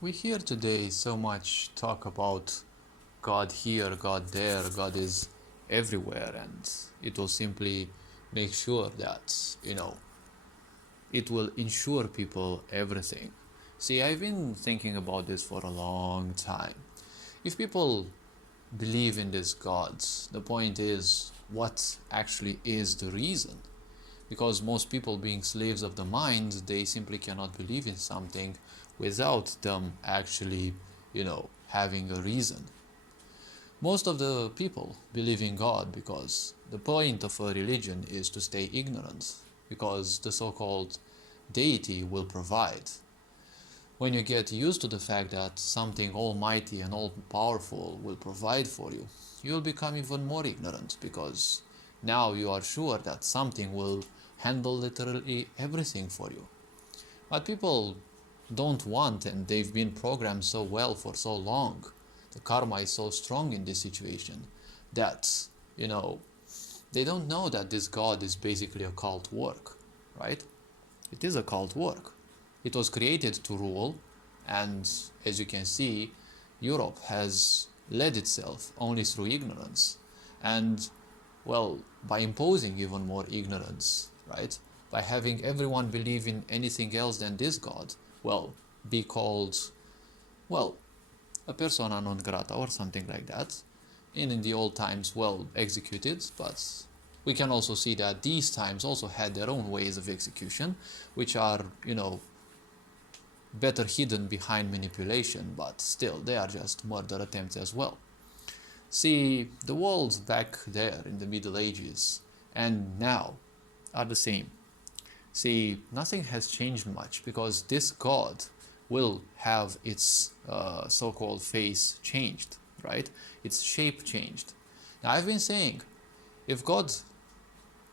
We hear today so much talk about God here, God there, God is everywhere, and it will simply make sure that, it will ensure people everything. See, I've been thinking about this for a long time. If people believe in these gods, the point is, what actually is the reason? Because most people, being slaves of the mind, they simply cannot believe in something without them actually, having a reason. Most of the people believe in God because the point of a religion is to stay ignorant, because the so-called deity will provide. When you get used to the fact that something almighty and all powerful will provide for you, you will become even more ignorant, because now you are sure that something will handle literally everything for you. But people don't want, and they've been programmed so well for so long. The karma is so strong in this situation that, you know, they don't know that this God is basically a cult work, right? It is a cult work. It was created to rule, and as you can see, Europe has led itself only through ignorance. And, well, by imposing even more ignorance, right? By having everyone believe in anything else than this God, well, be called, well, a persona non grata or something like that. And in the old times, well, executed, but we can also see that these times also had their own ways of execution, which are, better hidden behind manipulation, but still, they are just murder attempts as well. See, the worlds back there in the Middle Ages and now are the same. See, nothing has changed much, because this God will have its so-called face changed, right? Its shape changed. Now, I've been saying, if God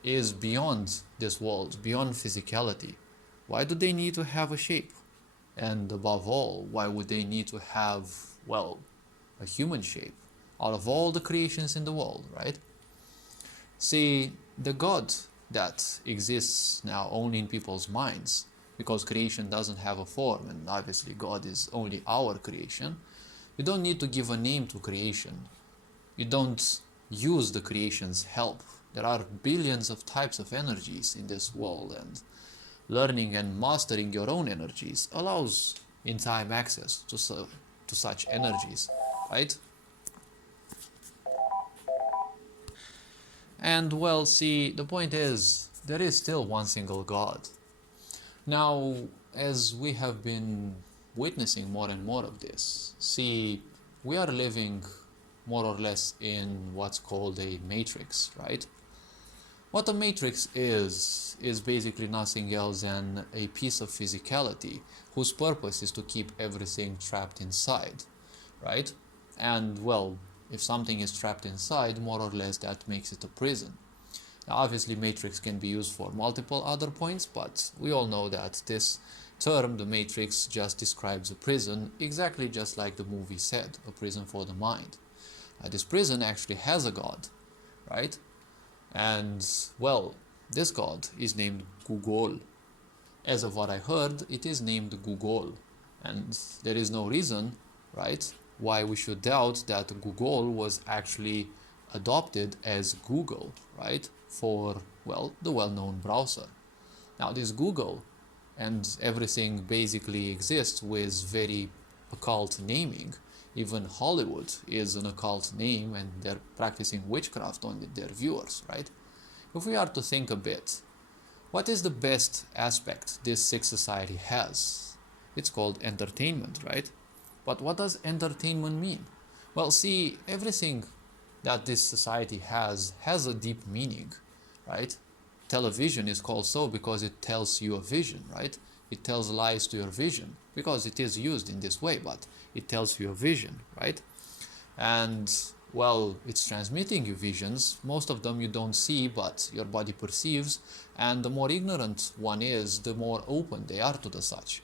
is beyond this world, beyond physicality, why do they need to have a shape? And above all, why would they need to have, well, a human shape out of all the creations in the world, right? See, the God that exists now only in people's minds, because creation doesn't have a form, and obviously God is only our creation, you don't need to give a name to creation. You don't use the creation's help. There are billions of types of energies in this world, and learning and mastering your own energies allows in time access to such energies, right? And, well, see, the point is, there is still one single God. Now, as we have been witnessing more and more of this, see, we are living more or less in what's called a matrix, right? What a matrix is basically nothing else than a piece of physicality whose purpose is to keep everything trapped inside, right? And, well, if something is trapped inside, more or less that makes it a prison. Now, obviously, matrix can be used for multiple other points, but we all know that this term, the matrix, just describes a prison, exactly just like the movie said, a prison for the mind. This prison actually has a god, right? And, well, this god is named Google. As of what I heard, it is named Google. And there is no reason, right, why we should doubt that Google was actually adopted as Google, right, for, well, the well-known browser. Now, this Google and everything basically exists with very occult naming. Even Hollywood is an occult name, and they're practicing witchcraft on their viewers, right? If we are to think a bit, what is the best aspect this sick society has? It's called entertainment, right? But what does entertainment mean? Well, see, everything that this society has a deep meaning, right? Television is called so because it tells you a vision, right? It tells lies to your vision because it is used in this way, but it tells you a vision, right? And, well, it's transmitting you visions. Most of them you don't see, but your body perceives, and the more ignorant one is, the more open they are to the such.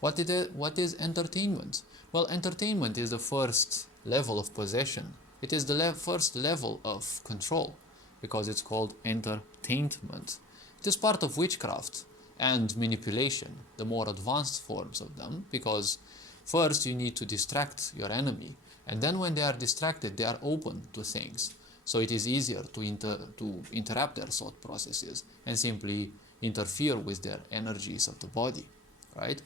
What is entertainment? Well, entertainment is the first level of possession. It is the first level of control, because it's called entertainment. It is part of witchcraft and manipulation, the more advanced forms of them, because First, you need to distract your enemy, and then when they are distracted, they are open to things. So it is easier to interrupt their thought processes and simply interfere with their energies of the body, right?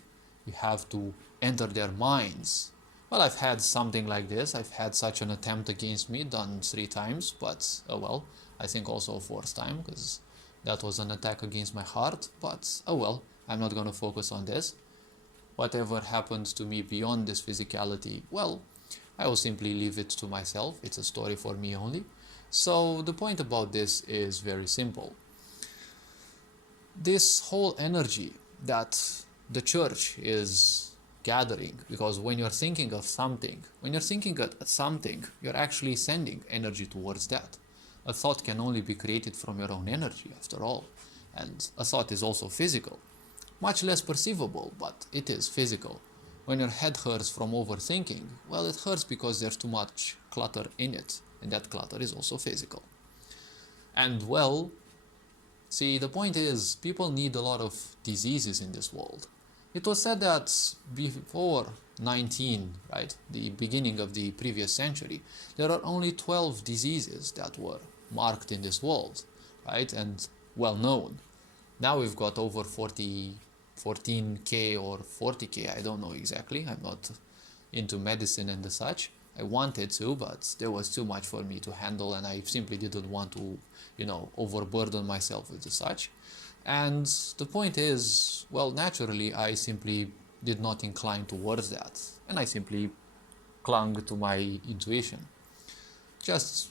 You have to enter their minds. Well, I've had something like this. I've had such an attempt against me done 3 times, but oh well, I think also a 4th time, because that was an attack against my heart, but oh well, I'm not going to focus on this. Whatever happens to me beyond this physicality, well, I will simply leave it to myself. It's a story for me only. So the point about this is very simple. This whole energy that the church is gathering, because when you're thinking of something, you're actually sending energy towards that. A thought can only be created from your own energy, after all. And a thought is also physical. Much less perceivable, but it is physical. When your head hurts from overthinking, well, it hurts because there's too much clutter in it, and that clutter is also physical. And well, see, the point is, people need a lot of diseases in this world. It was said that before 19, right, the beginning of the previous century, there are only 12 diseases that were marked in this world, right, and well known. Now we've got over 14k or 40k, I don't know exactly. I'm not into medicine and such. I wanted to, but there was too much for me to handle, and I simply didn't want to, overburden myself with such. And the point is, well, naturally, I simply did not incline towards that, and I simply clung to my intuition. Just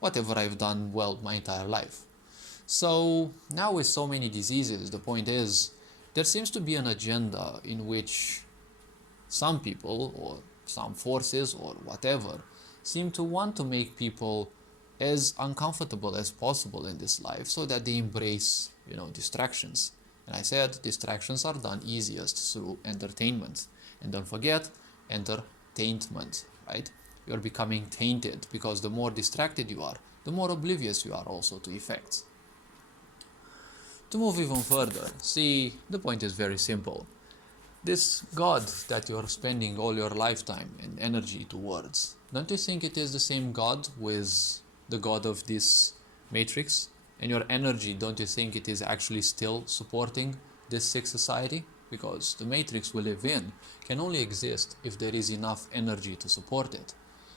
whatever I've done, well, my entire life. So now with so many diseases, the point is, there seems to be an agenda in which some people or some forces or whatever seem to want to make people as uncomfortable as possible in this life so that they embrace, distractions. And I said distractions are done easiest through entertainment. And don't forget, entertainment, right? You're becoming tainted because the more distracted you are, the more oblivious you are also to effects. To move even further, see, the point is very simple. This God that you're spending all your lifetime and energy towards, don't you think it is the same God with the God of this matrix? And your energy, don't you think it is actually still supporting this sick society? Because the matrix we live in can only exist if there is enough energy to support it.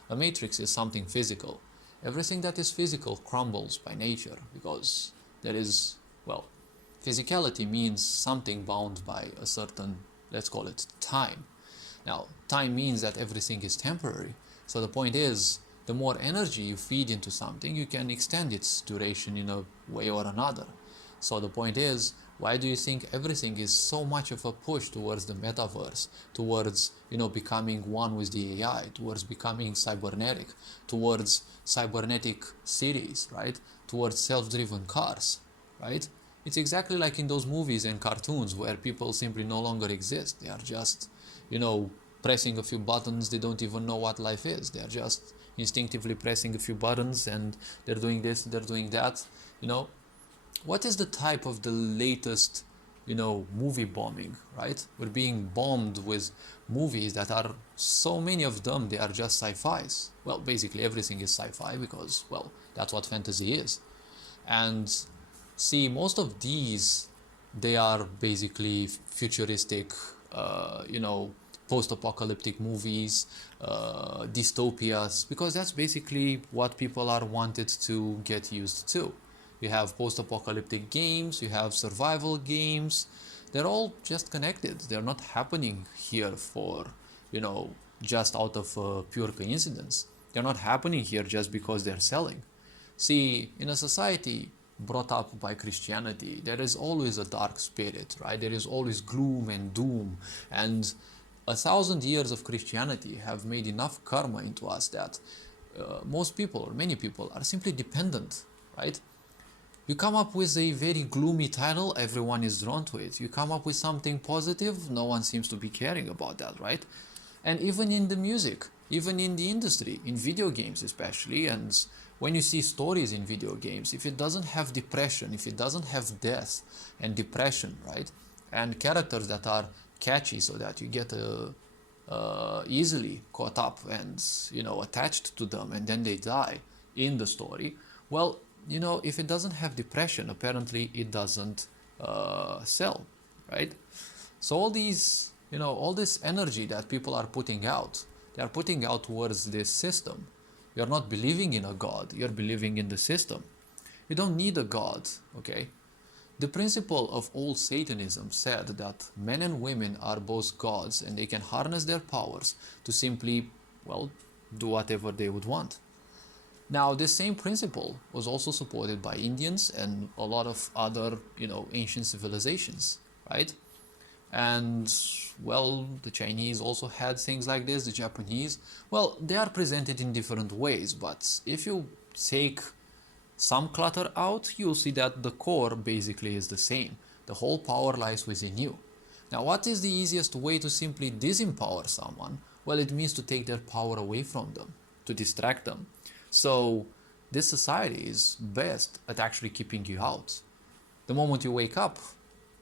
A matrix is something physical. Everything that is physical crumbles by nature because there is, well, physicality means something bound by a certain, let's call it, time. Now, time means that everything is temporary. So the point is, the more energy you feed into something, you can extend its duration in a way or another. So the point is, why do you think everything is so much of a push towards the metaverse, towards, becoming one with the AI, towards becoming cybernetic, towards cybernetic cities, right? Towards self-driven cars, right? It's exactly like in those movies and cartoons where people simply no longer exist. They are just, pressing a few buttons. They don't even know what life is. They are just instinctively pressing a few buttons and they're doing this, they're doing that, What is the type of the latest, movie bombing, right? We're being bombed with movies that are, so many of them, they are just sci-fis. Well, basically everything is sci-fi because, well, that's what fantasy is. And see, most of these, they are basically futuristic, post-apocalyptic movies, dystopias, because that's basically what people are wanted to get used to. You have post-apocalyptic games, you have survival games. They're all just connected. They're not happening here for, just out of pure coincidence. They're not happening here just because they're selling. See, in a society brought up by Christianity, there is always a dark spirit, right? There is always gloom and doom. And 1,000 years of Christianity have made enough karma into us that most people, or many people, are simply dependent, right? You come up with a very gloomy title, everyone is drawn to it. You come up with something positive, no one seems to be caring about that, right? And even in the music, even in the industry, in video games especially, and when you see stories in video games, if it doesn't have depression, if it doesn't have death and depression, right? And characters that are catchy so that you get a easily caught up and, attached to them, and then they die in the story. Well, if it doesn't have depression, apparently it doesn't sell, right? So all this energy that people are putting out, they are putting out towards this system. You're not believing in a god, you're believing in the system. You don't need a god, okay? The principle of old Satanism said that men and women are both gods and they can harness their powers to simply, well, do whatever they would want. Now, this same principle was also supported by Indians and a lot of other, ancient civilizations, right? And, well, the Chinese also had things like this, the Japanese. Well, they are presented in different ways, but if you take some clutter out, you'll see that the core basically is the same. The whole power lies within you. Now, what is the easiest way to simply disempower someone? Well, it means to take their power away from them, to distract them. So, this society is best at actually keeping you out. The moment you wake up,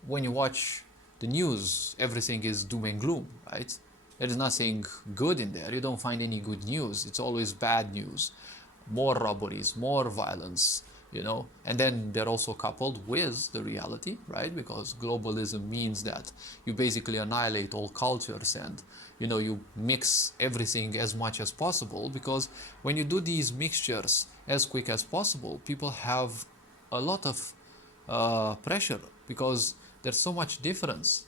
when you watch the news, everything is doom and gloom, right? There is nothing good in there. You don't find any good news. It's always bad news. More robberies, more violence, and then they're also coupled with the reality, right? Because globalism means that you basically annihilate all cultures and, you mix everything as much as possible, because when you do these mixtures as quick as possible, people have a lot of pressure because there's so much difference,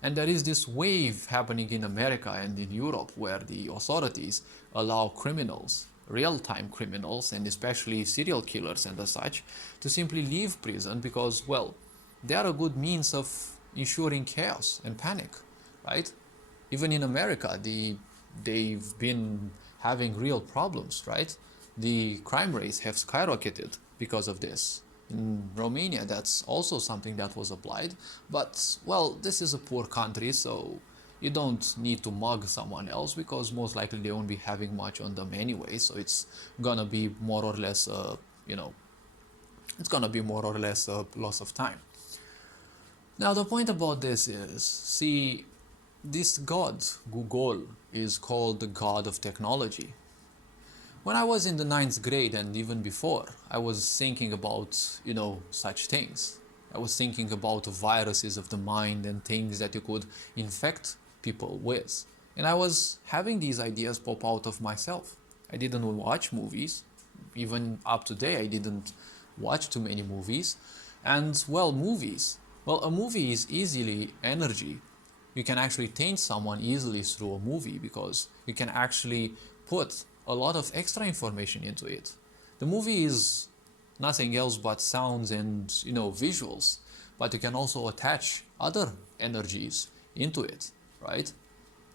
and there is this wave happening in America and in Europe where the authorities allow criminals, real-time criminals, and especially serial killers and such, to simply leave prison because, well, they are a good means of ensuring chaos and panic, right? Even in America, they've been having real problems, right? The crime rates have skyrocketed because of this. In Romania, that's also something that was applied, but, well, this is a poor country, so you don't need to mug someone else because most likely they won't be having much on them anyway. So it's gonna be more or less, it's gonna be more or less a loss of time. Now the point about this is, see, this god, Google, is called the god of technology. When I was in the 9th grade and even before, I was thinking about, such things. I was thinking about viruses of the mind and things that you could infect people with. And I was having these ideas pop out of myself. I didn't watch movies. Even up to today, I didn't watch too many movies. And, well, movies. Well, a movie is easily energy. You can actually taint someone easily through a movie because you can actually put a lot of extra information into it. The movie is nothing else but sounds and, visuals. But you can also attach other energies into it, right?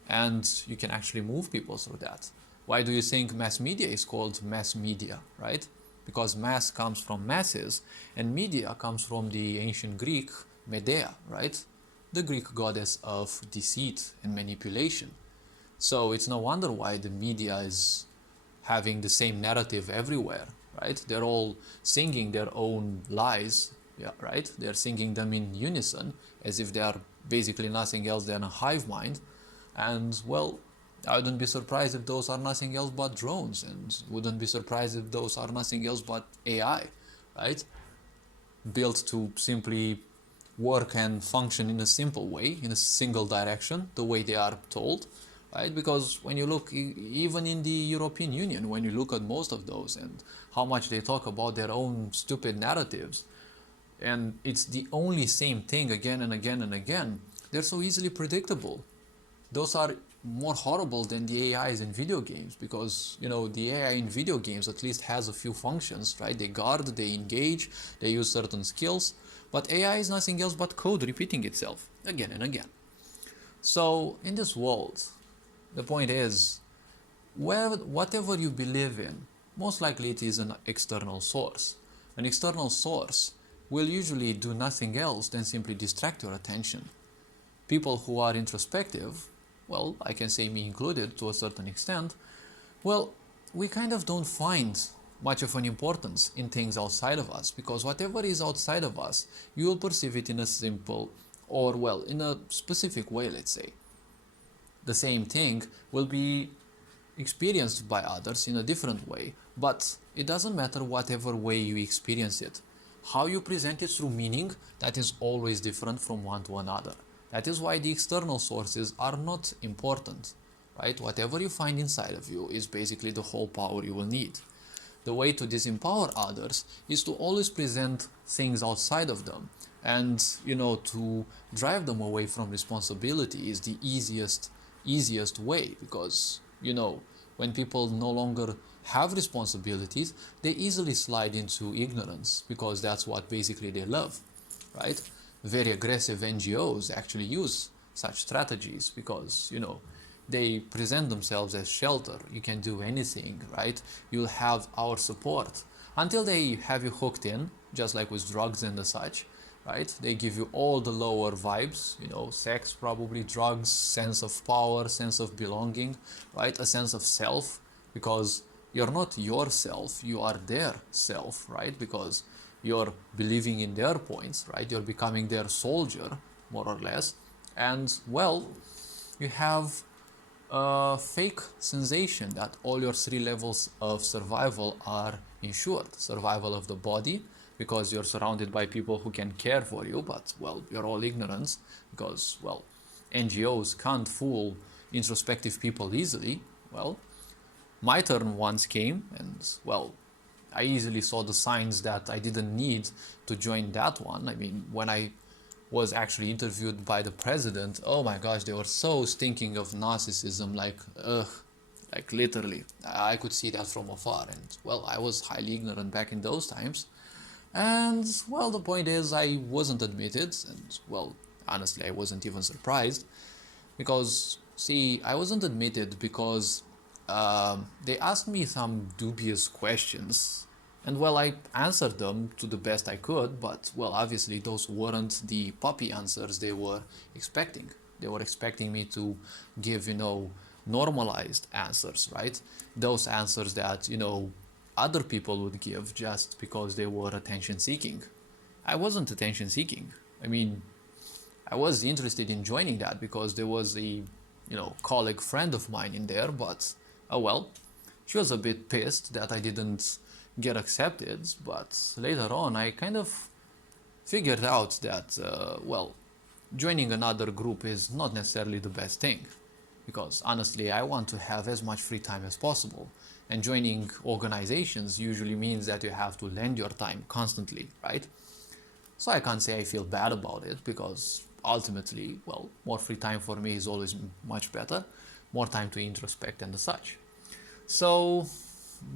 And you can actually move people through that. Why do you think mass media is called mass media, right? Because mass comes from masses and media comes from the ancient Greek Medea, right? The Greek goddess of deceit and manipulation. So it's no wonder why the media is having the same narrative everywhere, right? They're all singing their own lies, yeah, right? They're singing them in unison as if they are basically nothing else than a hive mind. And, well, I wouldn't be surprised if those are nothing else but drones, and wouldn't be surprised if those are nothing else but AI, right? Built to simply work and function in a simple way, in a single direction, the way they are told, right? Because when you look, even in the European Union, when you look at most of those and how much they talk about their own stupid narratives, and it's the only same thing again and again and again, they're so easily predictable. Those are more horrible than the AIs in video games because, the AI in video games at least has a few functions, right? They guard, they engage, they use certain skills, but AI is nothing else but code repeating itself again and again. So in this world, the point is, whatever you believe in, most likely it is an external source. An external source will usually do nothing else than simply distract your attention. People who are introspective, well, I can say me included to a certain extent, well, we kind of don't find much of an importance in things outside of us because whatever is outside of us, you will perceive it in a simple or, well, in a specific way, let's say. the same thing will be experienced by others in a different way, but it doesn't matter whatever way you experience it. How you present it through meaning, that is always different from one to another. That is why the external sources are not important, right? Whatever you find inside of you is basically the whole power you will need. The way to disempower others is to always present things outside of them, and to drive them away from responsibility is the easiest way, because when people no longer have responsibilities, they easily slide into ignorance, because that's what basically they love, right? Very aggressive NGOs actually use such strategies, because they present themselves as shelter. You can do anything, right? You'll have our support, until they have you hooked in, just like with drugs and the such, right? They give you all the lower vibes, sex, probably drugs, sense of power, sense of belonging, right? A sense of self, because you're not yourself, you are their self, right? Because you're believing in their points, right? You're becoming their soldier, more or less. And well, you have a fake sensation that all your 3 levels of survival are ensured. Survival of the body, because you're surrounded by people who can care for you, but well, you're all ignorance, because well, NGOs can't fool introspective people easily. Well, my turn once came, and well, I easily saw the signs that I didn't need to join that one. I mean, when I was actually interviewed by the president, oh my gosh, they were so stinking of narcissism, like literally. I could see that from afar, and well, I was highly ignorant back in those times. And well, the point is, I wasn't admitted, and well, honestly, I wasn't even surprised, because see, I wasn't admitted because they asked me some dubious questions, and well, I answered them to the best I could, but well, obviously those weren't the puppy answers they were expecting. They were expecting me to give, normalized answers, right? Those answers that, other people would give just because they were attention seeking. I wasn't attention seeking. I mean, I was interested in joining that because there was a, colleague friend of mine in there, but oh well, she was a bit pissed that I didn't get accepted, but later on I kind of figured out that, well, joining another group is not necessarily the best thing, because honestly I want to have as much free time as possible, and joining organizations usually means that you have to lend your time constantly, right? So I can't say I feel bad about it, because ultimately, well, more free time for me is always much better, more time to introspect and such. So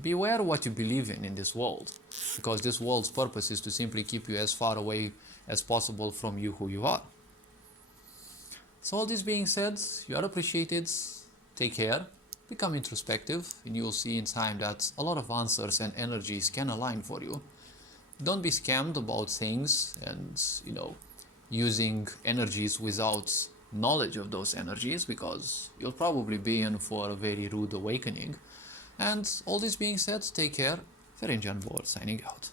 beware what you believe in this world, because this world's purpose is to simply keep you as far away as possible from you who you are. So all this being said, you are appreciated, take care, become introspective, and you'll see in time that a lot of answers and energies can align for you. Don't be scammed about things and, using energies without knowledge of those energies, because you'll probably be in for a very rude awakening. And all this being said, take care. Ferenc Jan Bor signing out.